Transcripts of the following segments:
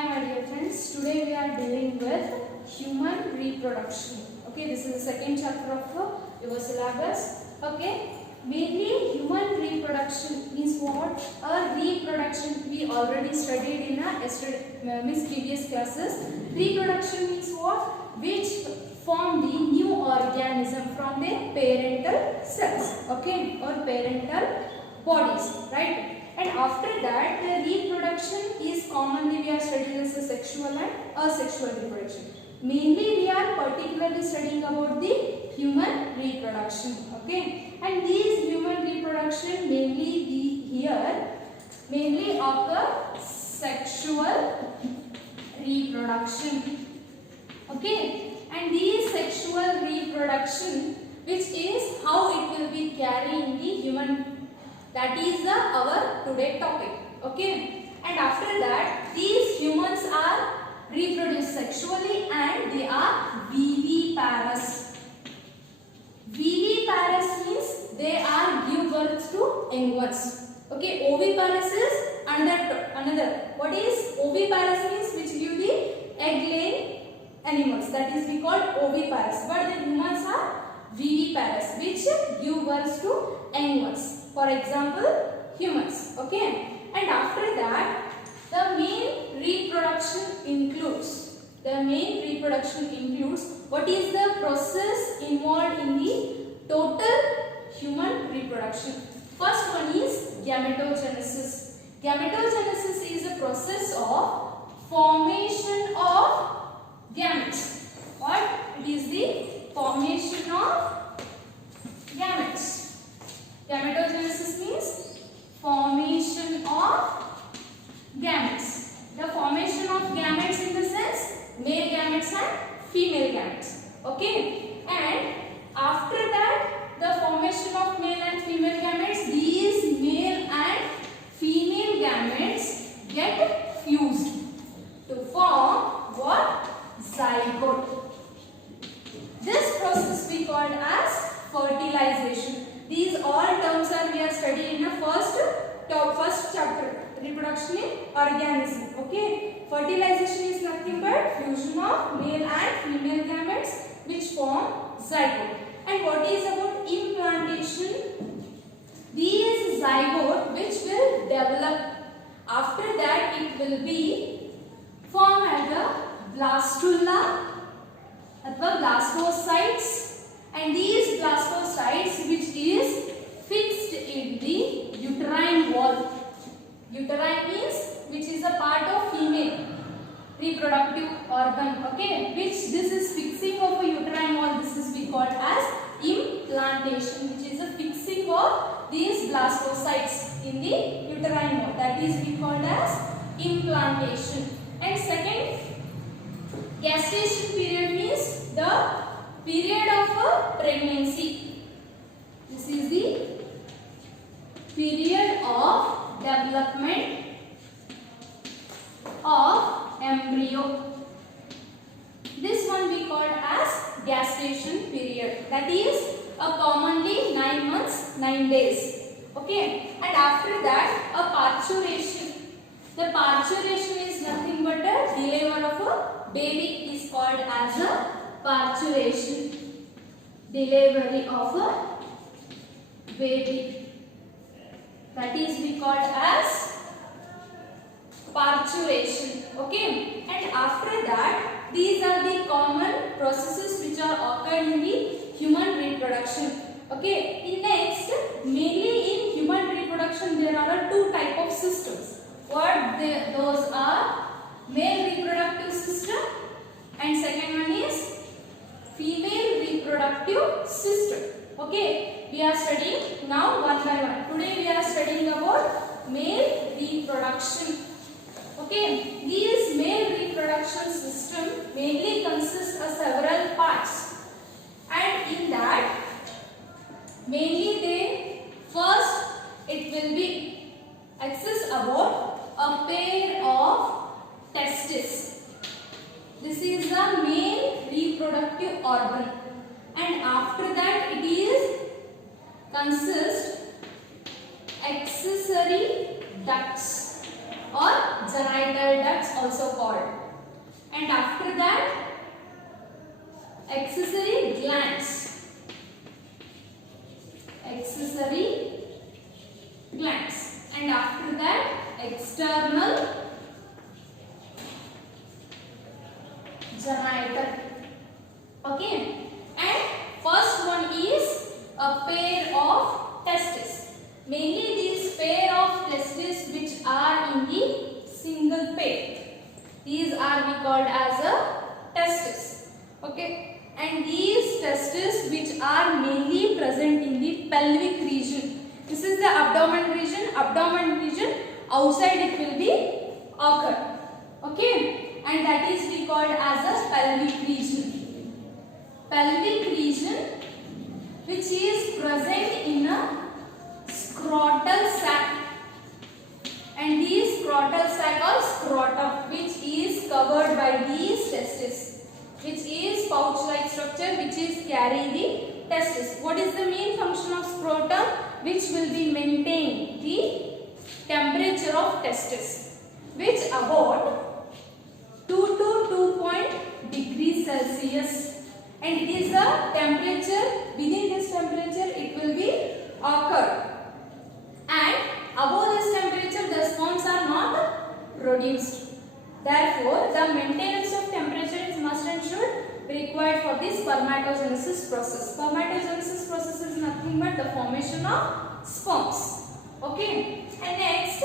Hi my dear friends, today we are dealing with human reproduction. Okay, this is the second chapter of your syllabus. Okay, mainly human reproduction means what? A reproduction we already studied in previous classes. Reproduction means what? Which form the new organism from the parental cells, okay, or parental bodies, right? And after that, the reproduction is commonly we are studying as a sexual and asexual reproduction. Mainly we are particularly studying about the human reproduction, okay? And these human reproduction mainly occur sexual reproduction, okay? And these sexual reproduction, which is how it will be carrying the human. That is our today topic, okay? And after that, these humans are reproduced sexually and they are viviparous. Viviparous means they are give birth to young ones. Okay, oviparous is another. What is oviparous means which give the egg-laying animals. That is we call oviparous. But the humans are viviparous, which give birth to young ones. For example, humans, okay? And after that, the main reproduction includes what is the process involved in the total human reproduction. First one is gametogenesis. Gametogenesis is a process of formation of gametes. What? It is the formation of gametes. Gametogenesis means formation of gametes. The formation of gametes in the sense male gametes and female gametes. Okay. And after that, the formation of male and female gametes, these male and female gametes get fused to form what? Zygote. This process we called as fertilization. These all terms are we are studying in the first chapter, reproduction in organism. Okay, fertilization is nothing but fusion of male and female gametes which form zygote. And what is about implantation? These zygote which will develop. After that, it will be formed as a blastula or blastocytes. And these blastocytes which is fixed in the uterine wall. Uterine means which is a part of female reproductive organ, okay, which this is fixing of a uterine wall. This is we called as implantation, which is a fixing of these blastocytes in the uterine wall. That is we called as implantation. And second, gestation period means the period of a pregnancy. This is the period of development of embryo. This one we called as gestation period. That is a commonly 9 months, 9 days. Okay. And after that, a parturition. The parturition is nothing but a delivery of a baby is called as a parturition, delivery of a baby. That is we called as parturition. Okay. And after that, these are the common processes which are occurred in the human reproduction. Okay. In next, mainly in human reproduction, there are two type of systems. Those are male reproductive system and second one is female reproductive system. Okay, we are studying now one by one. Today we are studying about male reproduction. Okay, these male reproduction system mainly consists of several parts, and in that mainly it will be exists about a pair of testes. This is the male reproductive organ, and after that it is consist accessory ducts. or genital ducts also called. And after that, accessory glands. Accessory glands. And after that, external genital. Okay. And first one is a pair of testes. Mainly these pair of testes which are in the single pair. These are we called as a testes. Okay. And these testes which are mainly present in the pelvic region. This is the abdomen region. Abdomen region, outside it will be occur. Okay. And that is we called as a pelvic region. Pelvic region which is present in a scrotal sac. And these scrotal sac or scrotum which is covered by these testes, which is pouch-like structure which is carrying the testes. What is the main function of scrotum? Which will be maintain the temperature of testes, which about 2 to 2 degrees Celsius. And it is the temperature, within this temperature it will be occur. And above this temperature the sperms are not produced. Therefore, the maintenance of temperature is must and should be required for this spermatogenesis process. Spermatogenesis process is nothing but the formation of sperms. Okay. And next,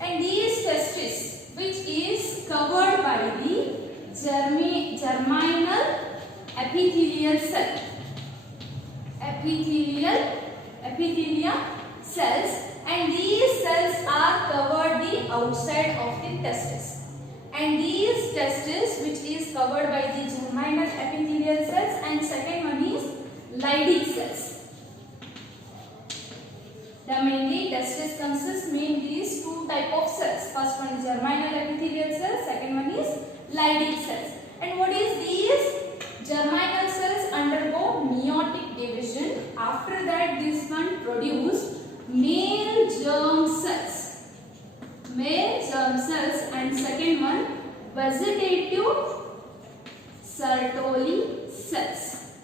and these testes which is covered by the germinal epithelial cell. Epithelium cells, and these cells are covered the outside of the testes. And these testes which is covered by the germinal epithelial cells, and second one is Leydig cells. The mainly testes consists mainly these two type of cells. First one is germinal epithelial cells, second one is Leydig cells. And what is these? Germinal cells undergo meiotic division. After that, this one produce male germ cells. Male germ cells, and second one vegetative Sertoli cells.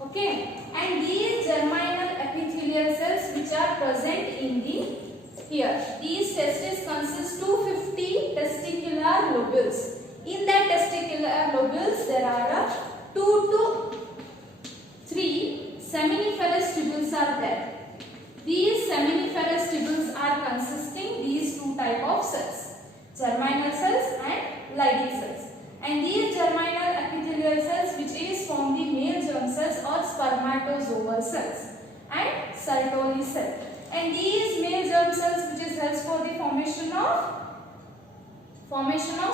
Okay. And these germinal epithelial cells which are present in the here. These testes consist 250 testicular lobules. In that testicular lobules there are 2 to 3 seminiferous tubules are there. These seminiferous tubules are consisting these two type of cells, germinal cells and Leydig cells. And these germinal epithelial cells which is from the male germ cells or spermatozoal cells and Sertoli cell. And these male germ cells which is helps for the formation of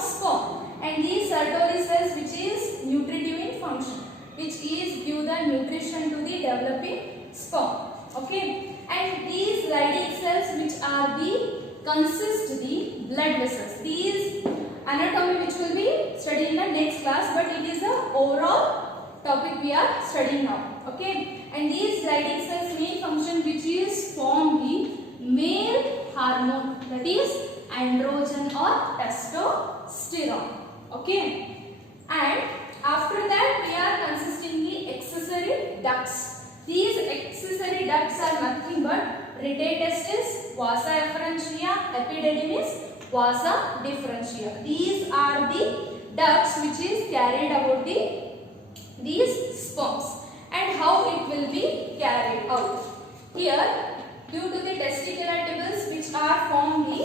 sperm. And these Sertoli cells which is nutritive in function, which is give the nutrition to the developing sperm. Okay. And these Leydig cells which are the consist the blood vessels. These anatomy which will be studied in the next class, but it is the overall topic we are studying now. Okay. And these Leydig cells main function which is form the male hormone, that is androgen or testosterone. Okay. And after that we are consisting the accessory ducts. These accessory ducts are nothing but rete testis, vasa efferentia, epididymis, vasa differentia. These are the ducts which is carried about these sperms, and how it will be carried out. Here, due to the testicular tubules which are formed the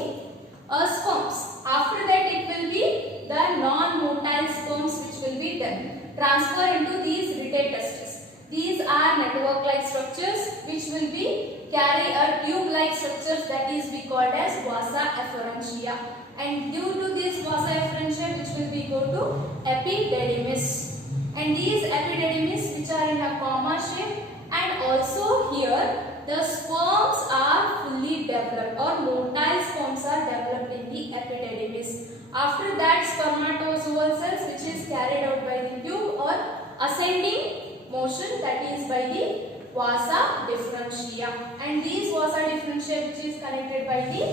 sperms. After that it will be the non-motile sperms which will be then transfer into these rete testis. These are network-like structures which will be carry a tube-like structures, that is we called as vasa efferentia. And due to this vasa efferentia which will be go to epididymis. And these epididymis which are in a comma shape, and also here the sperms are fully developed or motile sperms are developed in the epididymis. After that, spermatozoal cells which is carried out by the tube or ascending motion, that is by the vasa differentia. And these vasa differentia which is connected by the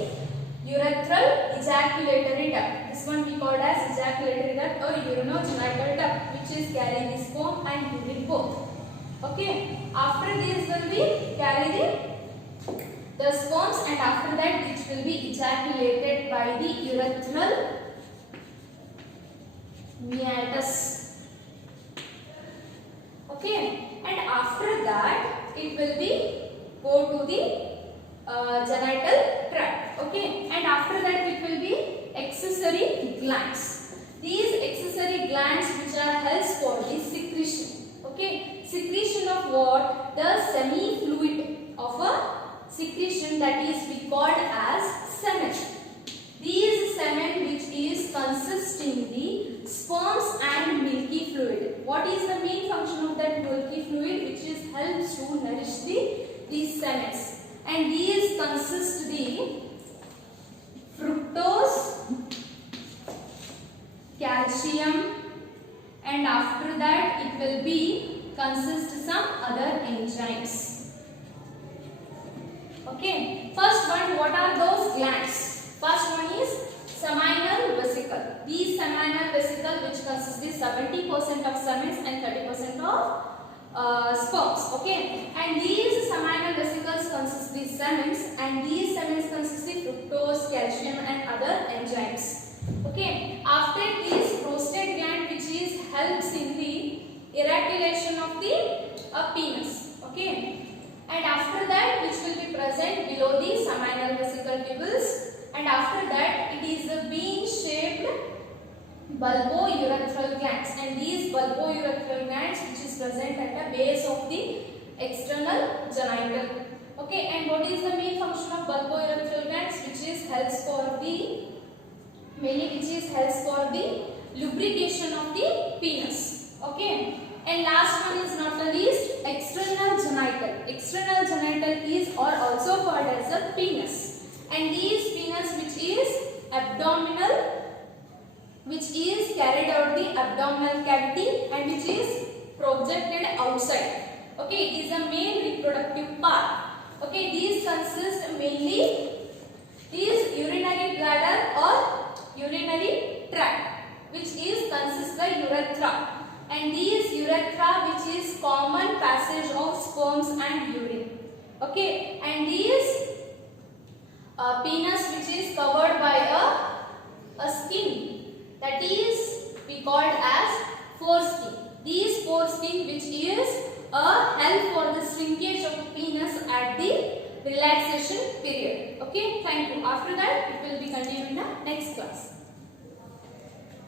urethral ejaculatory duct. This one we called as ejaculatory duct or urinogenital duct, which is carrying the sperm and urine both. Okay. After this will be carry the sperms, and after that which will be ejaculated by the urethral meatus. Okay. And after that it will be go to the genital tract. Okay. And after that it will be accessory glands. These accessory glands which are held for the secretion. Okay. Secretion of what? The semi-fluid of a secretion, that is we called as semen. These semen which is consisting the sperms and milky fluid. What is the main function of that milky fluid? Which is helps to nourish these semens. And these consist the fructose, calcium, and after that it will be consist some other enzymes. Okay. First one, what are those glands? First one is seminal vesicle. These seminal vesicle which consists the 70% of semens and 30% of sperms. Okay. And these seminal vesicles consist the semens, and these semens consist the fructose, calcium, and other enzymes. Okay. After this prostate gland which is helps in the ejaculation of the penis. Okay. And after that which will be present below the seminal vesicle tubules, and after that it is the bean shaped bulbourethral glands, and these bulbourethral glands which is present at the base of the external genital. Okay. And what is the main function of bulbourethral glands? Which is helps for the lubrication of the penis. Okay. And last one is not the least, external genital. External genital is or also called as a penis. And these penis which is abdominal, which is carried out the abdominal cavity and which is projected outside. Okay, it is a main reproductive part. Okay, these consist mainly these urinary bladder or urinary tract, which is consist the urethra. And these urethra which is common passage of sperms and urine. Okay. And these penis which is covered by a skin, that is we called as foreskin. These foreskin which is a help for the shrinkage of the penis at the relaxation period. Okay. Thank you. After that it will be continued in the next class.